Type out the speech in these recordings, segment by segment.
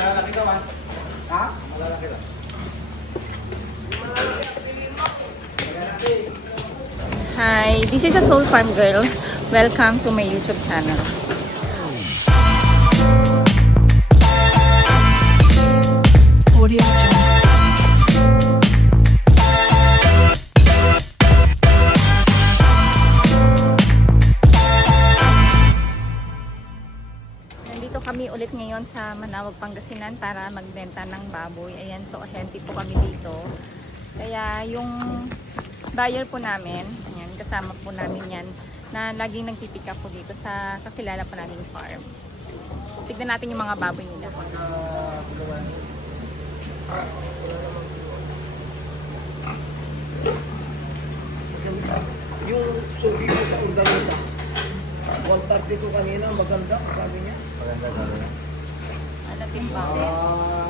Malalaki daw ah. Ha? Malalaki daw. Hi, this is a Soul Farm Girl. Welcome to my YouTube channel. Ulit ngayon sa Manawag, Pangasinan para magbenta ng baboy. Ayan, so ahente po kami dito. Kaya yung buyer po namin, ayan, kasama po namin yan, na laging nagpipick up po dito sa kakilala po naming farm. Tignan natin yung mga baboy nila. Yung sugi ko sa Undalita. 132 kanina, maganda, sabi niya. Maganda, sabi niya. Ano timbang? Ah,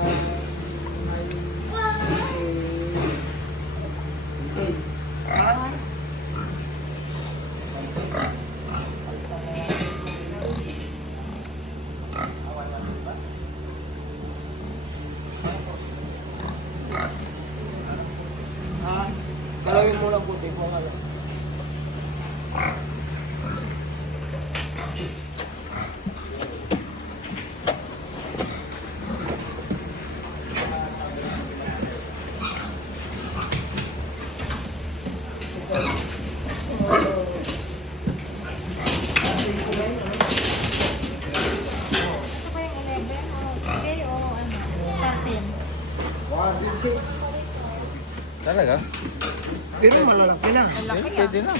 Ah, galawin mo lang puti kung ano. Ito pa yung 11 o okay o ano? 13. 1, Talaga? Pero malalaki na. Ang laki ah. Pwede na.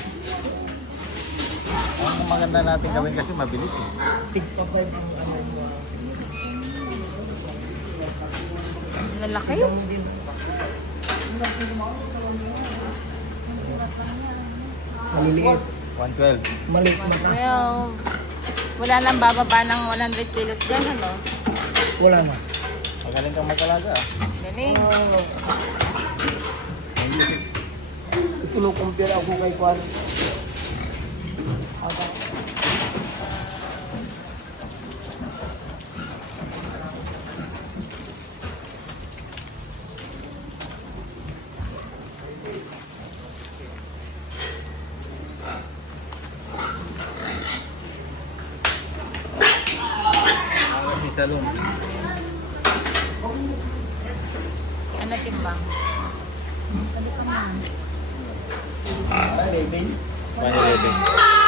Ang maganda natin gawin kasi mabilis eh. Ano. Ang lalaki. Maliliit. 112. Maliit mata. Well, wala nang bababa ng 100 kilos dyan, ano? Wala na. Magaling kang mag-alaga. Galing. Kinukumpira ako kay Kwan. Awat ni Salon. Ano timbang? Ah, Levin. 111.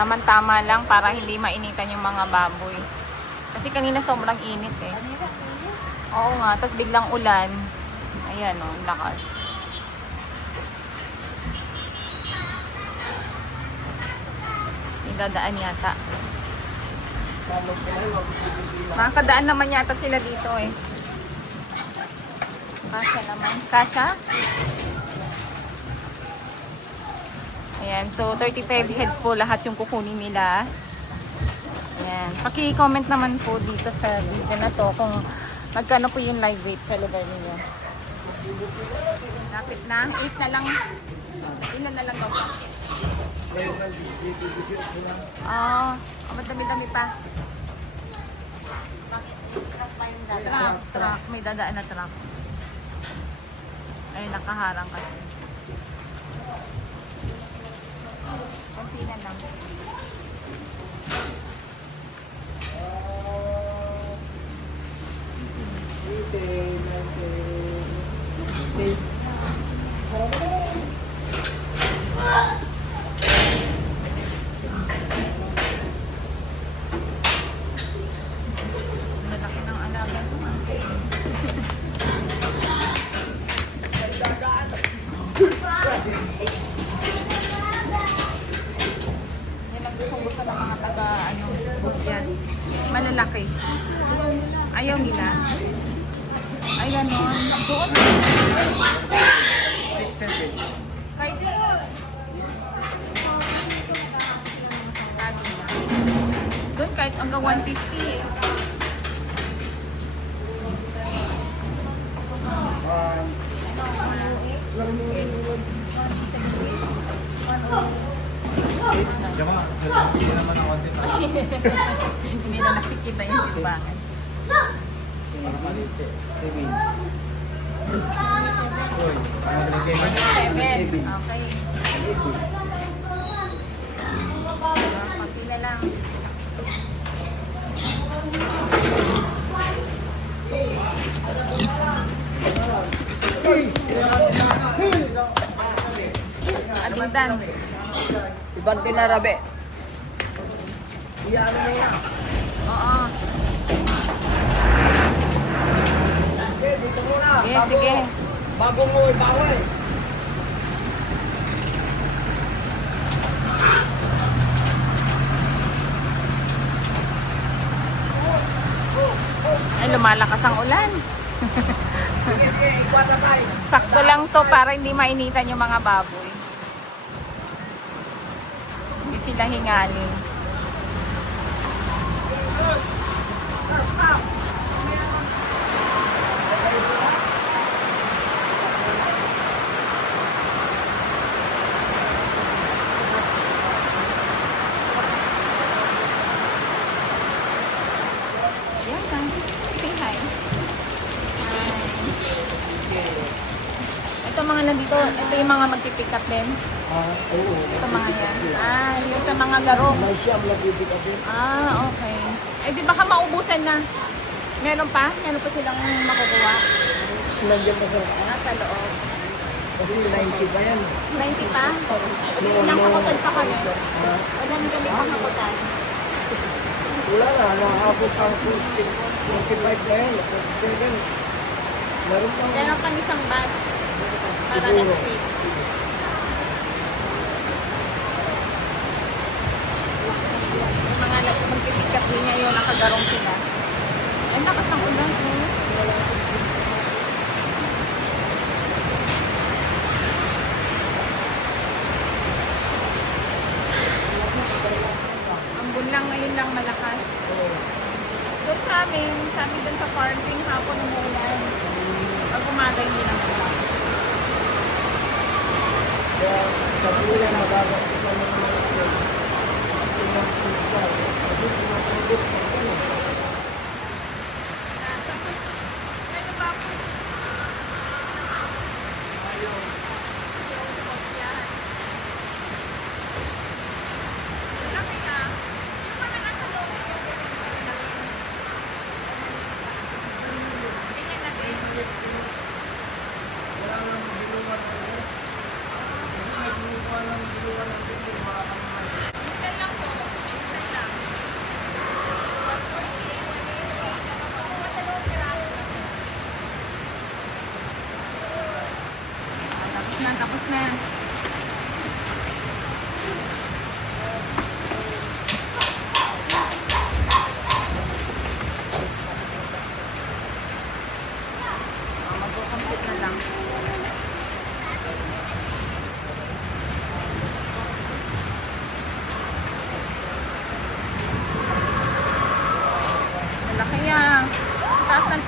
Tama-tama lang para hindi mainitan yung mga baboy. Kasi kanina sobrang init eh. Oo nga, tapos biglang ulan. Ayan o, oh, lakas. May dadaan yata. Makakadaan naman yata sila dito eh. Kasha naman. Kasha? Ayan, so 35 heads po lahat yung kukunin nila. Ayan. Paki-comment naman po dito sa video na to kung magkano po yung live weight sa lugar ninyo. Lapit na. 8 na lang. Ilan na lang daw po? Ah, oh, madami-dami pa. Truck, truck. May dadaan na truck. Ay, nakaharang kasi. Konti na lang. Malaki ng alaga ko. ah. Malalaki. Ayaw nila. Ay, ganon. Doon. Kahit doon kahit hanggang 150 Tsaka, hindi naman ang konti na. hindi na nakikita yung timbangan. Para maliit eh. Seven. Uy, ano ba seven? Seven. Okay. Pati na lang. Adintan. Ibang tinarabi. Iyan mo yan. Oo. Okay, dito muna. Sige, Bago- sige. Bago mo ibawal. Ay, lumalakas ang ulan. Na. Sakto lang to para hindi mainitan yung mga baboy. Hindi sila hingalin. Yan, say hi. Hi. Ito mga nandito, ito yung mga magpipick up din. Ah, oo. Ito mga yan. Ah, yung sa mga garong. May siyam na bibig kasi. Ah, okay. Eh di baka maubusan na. Meron pa? Meron pa silang makukuha? Nandiyan pa sa Nasa loob. Kasi 90 pa yan. 90 pa? Ano, Ilang ano? kakutan pa kami? Ah, Wala na kami pang kakutan. Wala na, nakakapot ang 50, 45 na yan, 47. Meron pang Meron pang isang bag. Para Siguro. next week. Yung mga up din niya yun, nakagarong sila. Ay, lakas ng ulan. Oh. Ang bulang ngayon lang malakas. Doon sa amin, sa amin doon sa farming hapon umuulan. Pag umaga hindi lang ulan. Kaya sa bulan magagastos na ng mga ito. Thank you.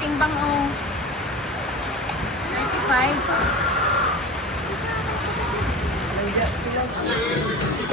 Taas ng timbang oh. 95. Nandiyan sila.